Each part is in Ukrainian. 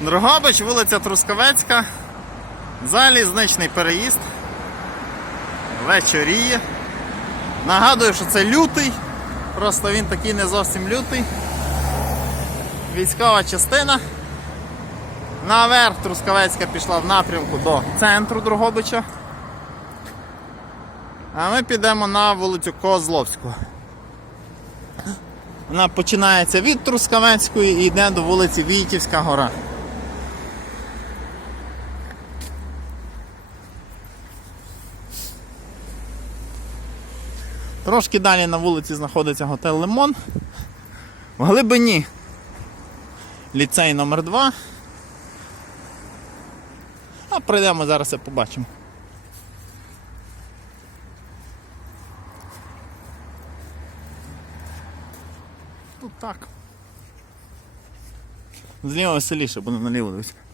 Дрогобич, вулиця Трускавецька, залізничний переїзд. Вечоріє. Нагадую, що це лютий, просто він такий не зовсім лютий. Військова частина. Наверх Трускавецька пішла в напрямку до центру Дрогобича. А ми підемо на вулицю Козловську. Вона починається від Трускавецької і йде до вулиці Війтівська гора. Трошки далі на вулиці знаходиться готель Лимон. В глибині ліцей номер 2 А прийдемо зараз і побачимо. Тут так. Зліва веселіше, буду наліво дивитися.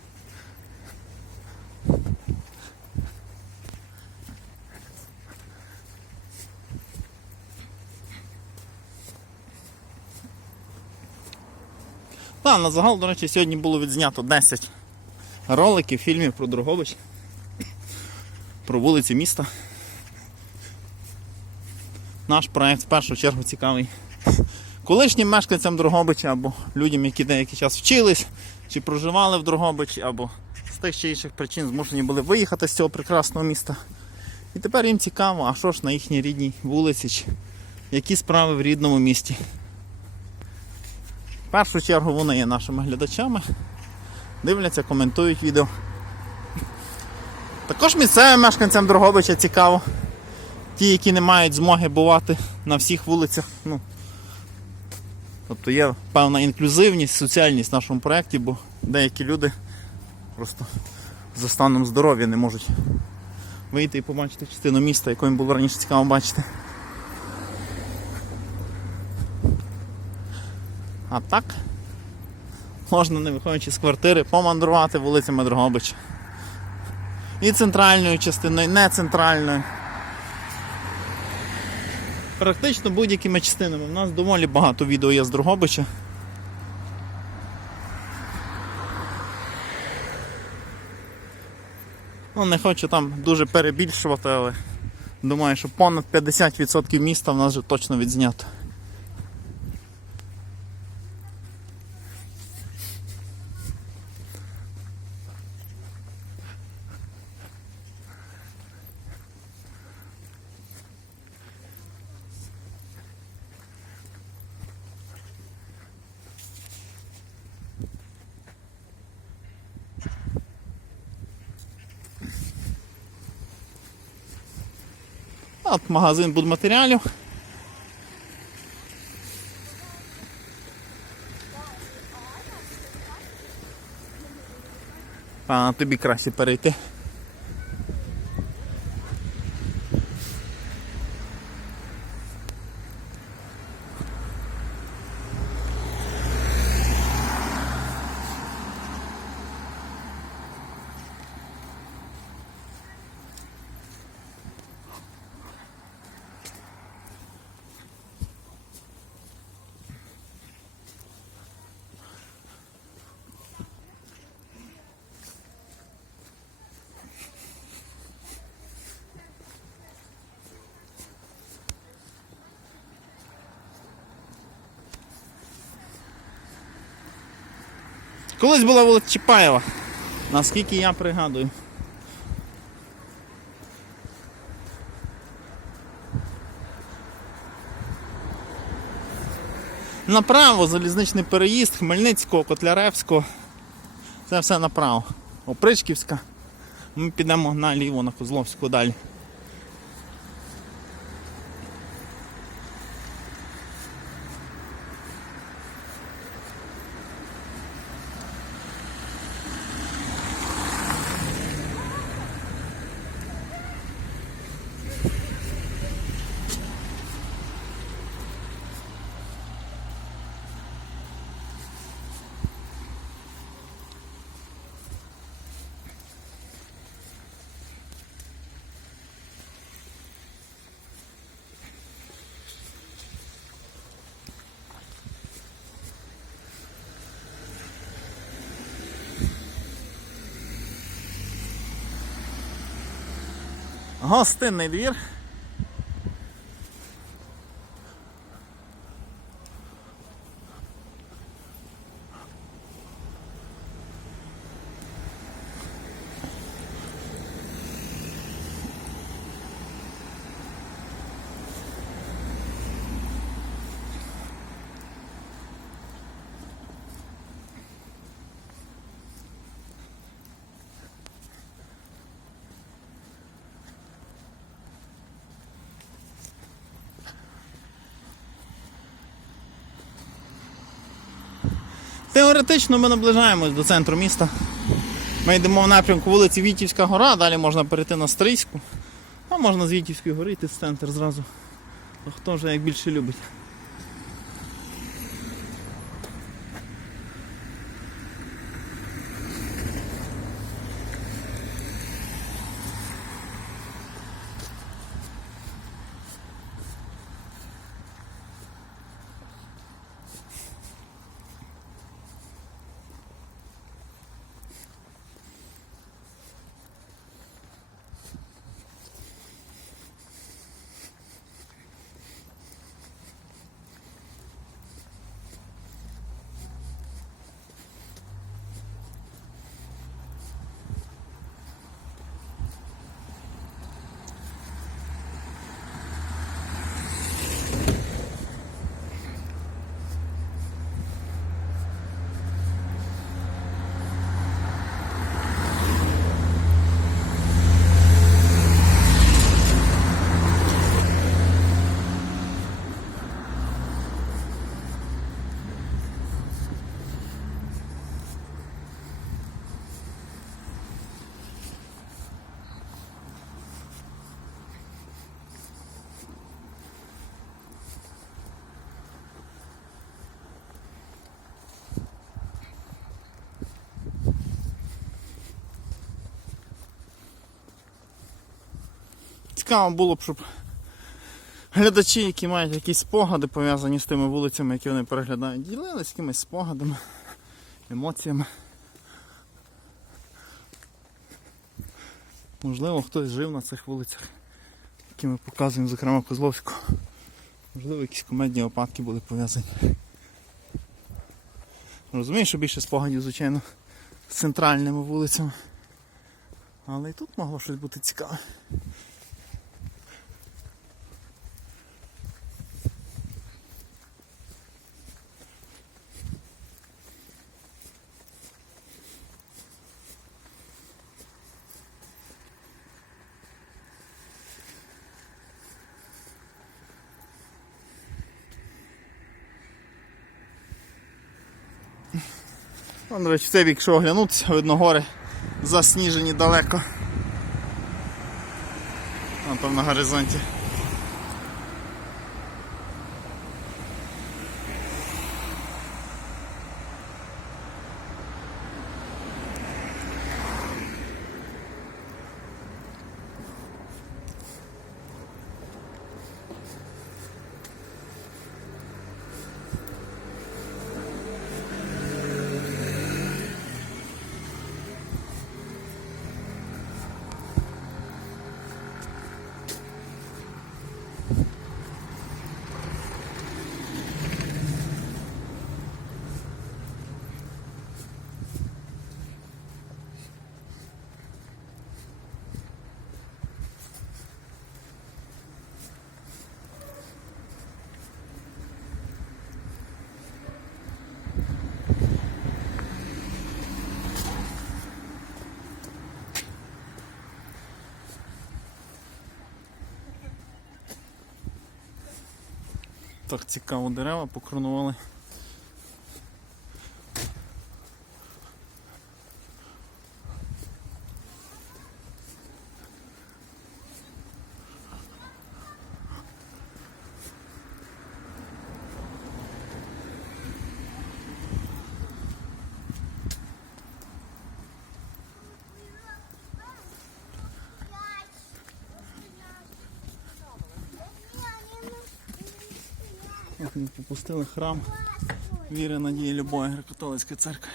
Так, на загал, до речі, сьогодні було відзнято 10 роликів, фільмів про Дрогобич, про вулиці міста. Наш проект в першу чергу цікавий колишнім мешканцям Дрогобича або людям, які деякий час вчились чи проживали в Дрогобичі, або з тих чи інших причин змушені були виїхати з цього прекрасного міста. І тепер їм цікаво, а що ж на їхній рідній вулиці, чи які справи в рідному місті. Першу чергу вони є нашими глядачами, дивляться, коментують відео. Також місцевим мешканцям Дрогобича цікаво. Ті, які не мають змоги бувати на всіх вулицях. Ну, тобто є певна інклюзивність, соціальність в нашому проєкті, бо деякі люди просто за станом здоров'я не можуть вийти і побачити частину міста, яку їм було раніше цікаво бачити. А так можна, не виходячи з квартири, помандрувати вулицями Дрогобича. І центральною частиною, і не центральною. Практично будь-якими частинами. У нас доволі багато відео є з Дрогобича. Ну, не хочу там дуже перебільшувати, але думаю, що понад 50% міста в нас вже точно відзнято. От магазин будматеріалів. А тобі краще перейти. Колись була вулиця Чапаєва, наскільки я пригадую. Направо залізничний переїзд Хмельницького, Котляревського. Це все направо. Опричківська. Ми підемо наліво на Козловську далі. Гостинний двір. Теоретично ми наближаємось до центру міста. Ми йдемо в напрямку вулиці Вітівська гора, далі можна перейти на Стрийську, а можна з Вітівської гори йти в центр зразу. Хто вже як більше любить. Цікаво було б, щоб глядачі, які мають якісь спогади пов'язані з тими вулицями, які вони переглядають, ділились якимись спогадами, емоціями. Можливо, хтось жив на цих вулицях, які ми показуємо, зокрема Козловську. Можливо, якісь комедні випадки були пов'язані. Розумію, що більше спогадів, звичайно, з центральними вулицями. Але і тут могло щось бути цікаве. Вон, до речі, цей бік, якщо оглянутися, видно гори засніжені далеко. Там на горизонті. Так цікаво дерева покронували. як ми попустили храм віри, надії, любові греко-католицької церкви.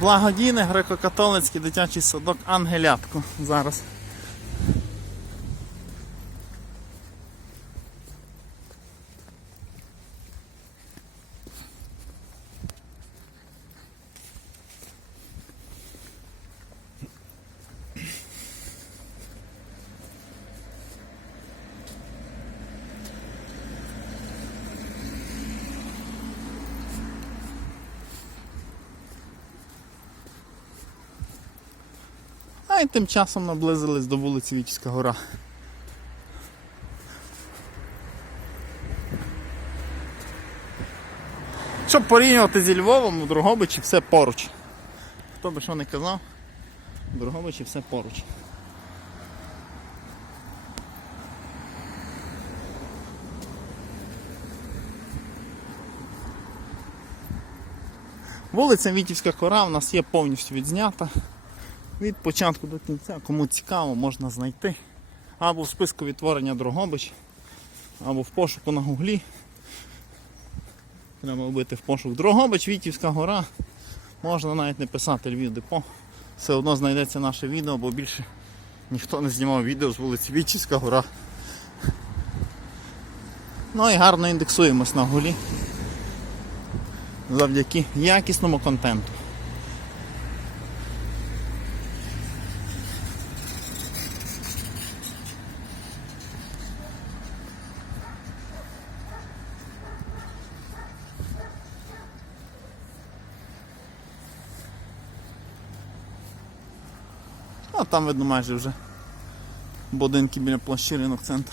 Благодійний греко-католицький дитячий садок Ангелятко зараз. Тим часом наблизились до вулиці Вічська гора. Щоб порівнювати зі Львовом, у Дрогобичі все поруч. Хто би що не казав, у Дрогобичі все поруч. Вулиця Вітівська кора у нас є повністю відзнята. Від початку до кінця, кому цікаво, можна знайти. Або в списку відтворення Дрогобич, або в пошуку на гуглі. Треба вбити в пошук Дрогобич, Вітівська гора. Можна навіть не писати Львів депо. Все одно знайдеться наше відео, бо більше ніхто не знімав відео з вулиці Вітівська гора. Ну і гарно індексуємось на гулі завдяки якісному контенту. А там видно майже вже будинки біля площі ринок центр.